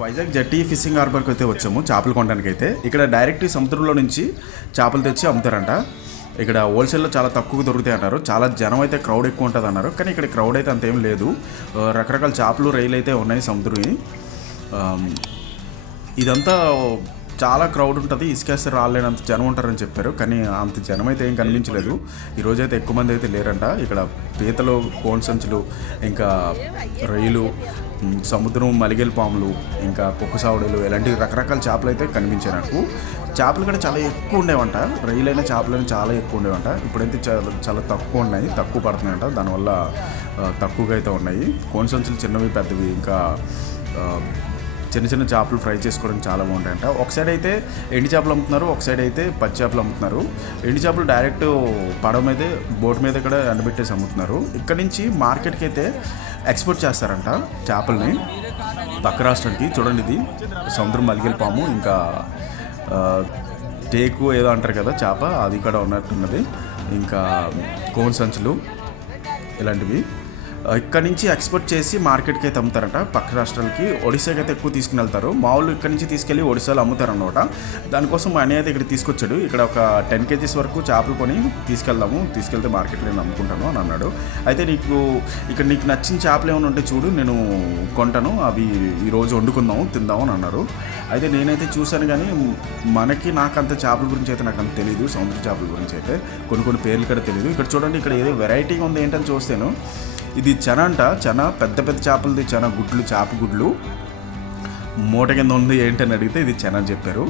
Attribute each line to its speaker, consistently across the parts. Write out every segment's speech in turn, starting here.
Speaker 1: Vizag Jatti fishing హార్బర్కి అయితే వచ్చాము చేపలు కొనడానికి అయితే ఇక్కడ డైరెక్ట్ సముద్రంలో నుంచి చేపలు తెచ్చి అమ్ముతారంట. ఇక్కడ హోల్సేల్లో చాలా తక్కువ దొరుకుతాయి అన్నారు. చాలా జనం అయితే క్రౌడ్ ఎక్కువ ఉంటుంది అన్నారు. కానీ ఇక్కడ క్రౌడ్ అయితే అంతేం లేదు. రకరకాల చేపలు రైలు అయితే ఉన్నాయి సముద్రం ఇదంతా చాలా క్రౌడ్ ఉంటుంది. ఇసుకేస్తే రాలేనంత జనం ఉంటారని చెప్పారు. కానీ అంత జనం అయితే ఏం కనిపించలేదు ఈరోజు అయితే ఎక్కువ మంది అయితే లేరంట. ఇక్కడ పీతలు కోన్ సంచులు ఇంకా రొయ్యలు సముద్రం మలిగెల పాములు ఇంకా కుక్క ఇలాంటి రకరకాల చేపలు అయితే కనిపించాయి నాకు. చేపలు కూడా చాలా ఎక్కువ ఉండేవంట. రైలైన చేపలైనా చాలా ఎక్కువ ఉండేవంట. ఇప్పుడైతే చాలా చాలా తక్కువ ఉన్నాయి. తక్కువ పడుతున్నాయంట. దానివల్ల తక్కువగా అయితే ఉన్నాయి. కోన్ సంచులు చిన్నవి పెద్దవి ఇంకా చిన్న చిన్న చేపలు ఫ్రై చేసుకోవడానికి చాలా బాగుంటాయంట. ఒక సైడ్ అయితే ఎండి చేపలు అమ్ముతున్నారు ఒక సైడ్ అయితే పచ్చి చేపలు అమ్ముతున్నారు. ఎండి చేపలు డైరెక్ట్ పడవ మీదే బోట్ మీద కూడా ఎండబెట్టేసి అమ్ముతున్నారు. ఇక్కడ నుంచి మార్కెట్కి అయితే ఎక్స్పోర్ట్ చేస్తారంట చేపల్ని. పక్క రాష్ట్రానికి చూడండి ఇది. సముద్రం మలిగిల పాము ఇంకా టేకు ఏదో అంటారు కదా చేప అది కూడా ఉన్నట్టున్నది. ఇంకా కోన్ సంచులు ఇలాంటివి. ఇక్కడ నుంచి ఎక్స్పోర్ట్ చేసి మార్కెట్కి అయితే అమ్ముతారట. పక్క రాష్ట్రాలకి. ఒడిశాకి అయితే ఎక్కువ తీసుకుని వెళ్తారు మామూలు ఇక్కడ నుంచి తీసుకెళ్ళి ఒడిశాలో అమ్ముతారన్నమాట. దానికోసం మా అన్నయ్య అయితే ఇక్కడ తీసుకొచ్చాడు. ఇక్కడ ఒక టెన్ కేజీస్ వరకు చేపలు కొని తీసుకెళ్దాము. తీసుకెళ్తే మార్కెట్లో నేను అమ్ముకుంటాను అని అన్నాడు. అయితే నీకు ఇక్కడ నీకు నచ్చిన చేపలు ఏమైనా ఉంటే చూడు. నేను కొంటాను. అవి ఈరోజు వండుకుందాము తిందాము అని అన్నారు. అయితే నేనైతే చూశాను కానీ మనకి నాకు అంత చేపల గురించి అయితే నాకు అంత తెలియదు సముద్ర చేపల గురించి అయితే. కొన్ని కొన్ని పేర్లు కూడా తెలియదు ఇక్కడ చూడండి ఇక్కడ ఏదో వెరైటీగా ఉంది ఏంటని చూస్తాను. ఇది చెన అంట చెన పెద్ద పెద్ద చేపలది చెన గుడ్లు చేప గుడ్లు. మూట కింద ఉంది ఏంటని అడిగితే ఇది చెన అని చెప్పారు.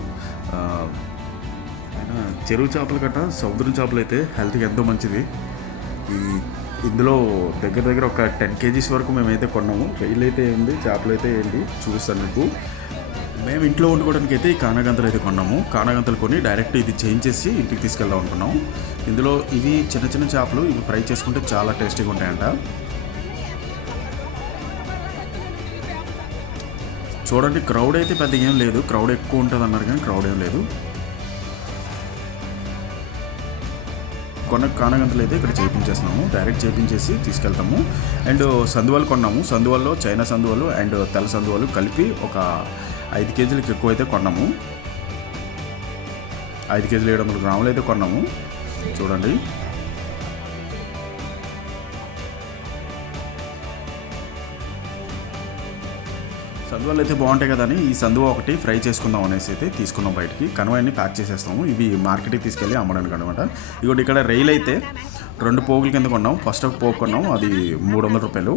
Speaker 1: చెరువు చేపలు గట్రా సముద్రం చేపలు అయితే హెల్త్కి ఎంతో మంచిది. ఈ ఇందులో దగ్గర దగ్గర ఒక టెన్ కేజీస్ వరకు మేమైతే కొన్నాము. రైలు అయితే ఏంటి చేపలు అయితే ఏంటి చూపిస్తాను మీకు. మేము ఇంట్లో వండుకోవడానికి అయితే ఈ కానగంతలు అయితే కొన్నాము. కానగంతలు కొని డైరెక్ట్ ఇది చేంజ్ చేసి ఇంటికి తీసుకెళ్దాం అనుకున్నాం ఇందులో ఇవి చిన్న చిన్న చేపలు ఇవి ఫ్రై చేసుకుంటే చాలా టేస్టీగా ఉంటాయంట. చూడండి క్రౌడ్ అయితే పెద్దగా ఏం లేదు. క్రౌడ్ ఎక్కువ ఉంటుంది అన్నారు కానీ క్రౌడ్ ఏం లేదు. కొన్న కానగంతలు అయితే ఇక్కడ చేపించేస్తున్నాము. డైరెక్ట్ చేపించేసి తీసుకెళ్తాము. అండ్ సందువాలు కొన్నాము. సందువల్లో చైనా సందువలు అండ్ తెల్ల సందువాలు కలిపి ఒక ఐదు కేజీలకు ఎక్కువ అయితే కొన్నాము. ఐదు కేజీలు ఏడు వందల గ్రాములు అయితే కొన్నాము. చూడండి. సందువలు అయితే బాగుంటాయి కదా అని ఈ సందువ ఒకటి ఫ్రై చేసుకుందాం అనేసి అయితే తీసుకున్నాం బయటికి. కనవాయిని ప్యాక్ చేసేస్తాము. ఇవి మార్కెట్కి తీసుకెళ్ళి అమ్మడానికి అనమాట ఇగోటి ఇక్కడ రైలు అయితే రెండు పోగుల కింద కొన్నాం. ఫస్ట్ ఒక పోగు కొన్నాం అది మూడు వందల రూపాయలు.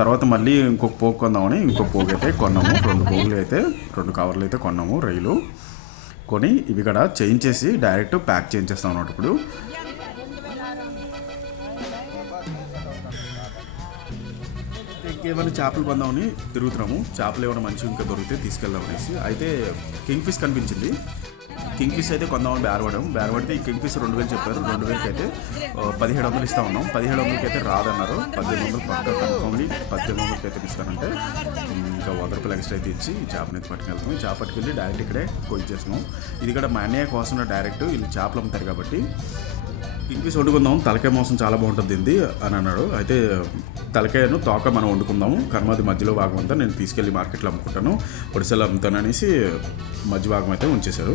Speaker 1: తర్వాత మళ్ళీ ఇంకొక పోగు కొందామని ఇంకొక పోగు అయితే కొన్నాము. రెండు పోగులు అయితే రెండు కవర్లు అయితే కొన్నాము రైలు. కొని ఇవి కూడా చేయించేసి డైరెక్ట్ ప్యాక్ చేయించేస్తాం అన్నమాట ఇప్పుడు. ఏమైనా చేపలు పొందామని తిరుగుతున్నాము. చేపలు ఏమైనా మంచిగా ఇంకా దొరికితే తీసుకెళ్దాం అనేసి. అయితే కింగ్ ఫిష్ కనిపించింది. కింగ్ ఫిష్ అయితే కొందామని బేరపడాం బేరపడితే ఈ కింగ్ ఫిష్ రెండు వేలు చెప్పారు. రెండు వేలకి అయితే పదిహేడు వందలు ఇస్తా ఉన్నాం. పదిహేడు వందలకి అయితే రాదన్నారు. పద్దెనిమిది వందలు పక్క కన్ఫర్మ్లీ పద్దెనిమిది వందలకి అయితే ఇస్తానంటే ఇంకా వంద రూపాయలు ఎక్స్ట్రా అయితే ఇచ్చి చేపని అయితే పట్టుకెళ్తాం ఈ చేప పట్టుకెళ్ళి డైరెక్ట్ ఇక్కడే కొయ్యేస్తున్నాం ఇది కూడా మా అన్నయ్య కోసం డైరెక్ట్ వీళ్ళు చేపలు అమ్ముతారు కాబట్టి ఇంగ్లీష్ వండుకుందాం తలకాయ మాంసం చాలా బాగుంటుంది ఇది అని అన్నాడు. అయితే తలకాయను తోక మనం వండుకుందాము. కర్మాది మధ్యలో భాగం అంతా నేను తీసుకెళ్ళి మార్కెట్లో అమ్ముకుంటాను. ఒడిశాలో అమ్ముతాను అనేసి మధ్య భాగం అయితే ఉంచేశారు.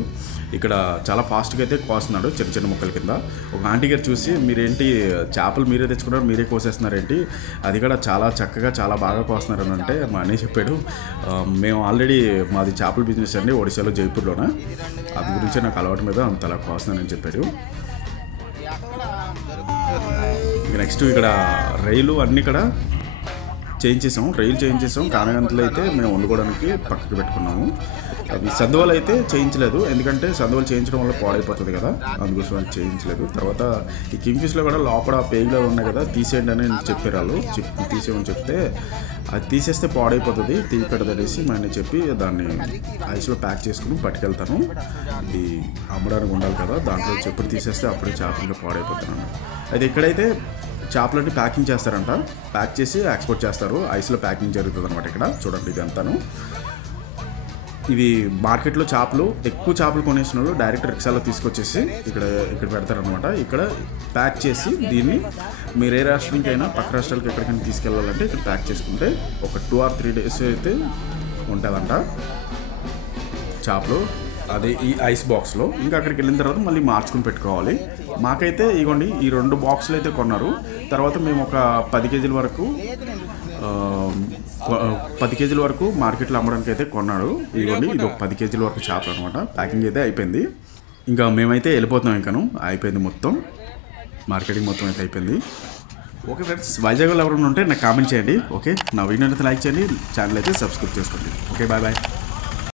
Speaker 1: ఇక్కడ చాలా ఫాస్ట్గా అయితే కోస్తున్నాడు చిన్న చిన్న ముక్కల కింద. ఒక ఆంటీ గారు చూసి మీరేంటి చేపలు మీరే తెచ్చుకున్నారు మీరే కోసేస్తున్నారేంటి? అది కూడా చాలా చక్కగా చాలా బాగా కోస్తున్నారు అని అంటే మా అన్నయ్య చెప్పాడు. మేము ఆల్రెడీ మాది చేపల బిజినెస్ అండి ఒడిశాలో జైపూర్లోన. అది గురించి నాకు అలవాటు మీద అంతలా కోస్తున్నానని చెప్పాడు. నెక్స్ట్ ఇక్కడ రైలు అన్నీ ఇక్కడ చేయించేసాం రైలు చేయించేసాం కానగంతలు అయితే మేము వండుకోవడానికి పక్కకి పెట్టుకున్నాము. అవి సందువలు అయితే చేయించలేదు. ఎందుకంటే సందువలు చేయించడం వల్ల పాడైపోతుంది కదా. అందుకోసం అది చేయించలేదు. తర్వాత ఈ కింగ్ఫిష్లో కూడా లోపల పేగులో ఉన్నాయి కదా తీసేయండి అని చెప్పారు వాళ్ళు. తీసేయమని చెప్తే అది తీసేస్తే పాడైపోతుంది. తీయకూడదు అనేసి మన చెప్పి దాన్ని ఐస్లో ప్యాక్ చేసుకుని పట్టుకెళ్తాను. ఇది అమ్మడానికి ఉండాలి కదా. దాంట్లో చెప్పుడు తీసేస్తే అప్పుడే చేపలు పాడైపోతున్నాను అయితే ఇక్కడైతే చేపలన్నీ ప్యాకింగ్ చేస్తారంట ప్యాక్ చేసి ఎక్స్పోర్ట్ చేస్తారు. ఐస్లో ప్యాకింగ్ జరుగుతుంది అనమాట ఇక్కడ. చూడండి ఇది అంతాను. ఇవి మార్కెట్లో చేపలు ఎక్కువ చేపలు కొనేసిన వాళ్ళు డైరెక్ట్ రిక్షాలో తీసుకొచ్చేసి ఇక్కడ ఇక్కడ పెడతారనమాట ఇక్కడ ప్యాక్ చేసి దీన్ని మీరు ఏ రాష్ట్రానికైనా పక్క రాష్ట్రాలకు ఎక్కడికైనా తీసుకెళ్ళాలంటే ఇక్కడ ప్యాక్ చేసుకుంటే ఒక టూ ఆర్ త్రీ డేస్ అయితే ఉంటుందంట. చేపలు అదే ఈ ఐస్ బాక్స్లో. ఇంకా అక్కడికి వెళ్ళిన తర్వాత మళ్ళీ మార్చుకుని పెట్టుకోవాలి. మాకైతే ఇగోండి ఈ రెండు బాక్సులు అయితే కొన్నారు. తర్వాత మేము ఒక పది కేజీల వరకు పది కేజీల వరకు మార్కెట్లో అమ్మడానికి అయితే కొన్నాడు. ఇదిగోండి ఇది ఒక పది కేజీల వరకు చేపలు అనమాట. ప్యాకింగ్ అయితే అయిపోయింది. ఇంకా మేమైతే వెళ్ళిపోతున్నాం ఇంకాను. అయిపోయింది మొత్తం. మార్కెటింగ్ మొత్తం అయితే అయిపోయింది. ఓకే ఫ్రెండ్స్ వైజాగ్లో ఎవరైనా ఉంటే నాకు కామెంట్ చేయండి. ఓకే? నా వీడియో అయితే లైక్ చేయండి. ఛానల్ అయితే సబ్స్క్రైబ్ చేసుకోండి. Okay bye bye.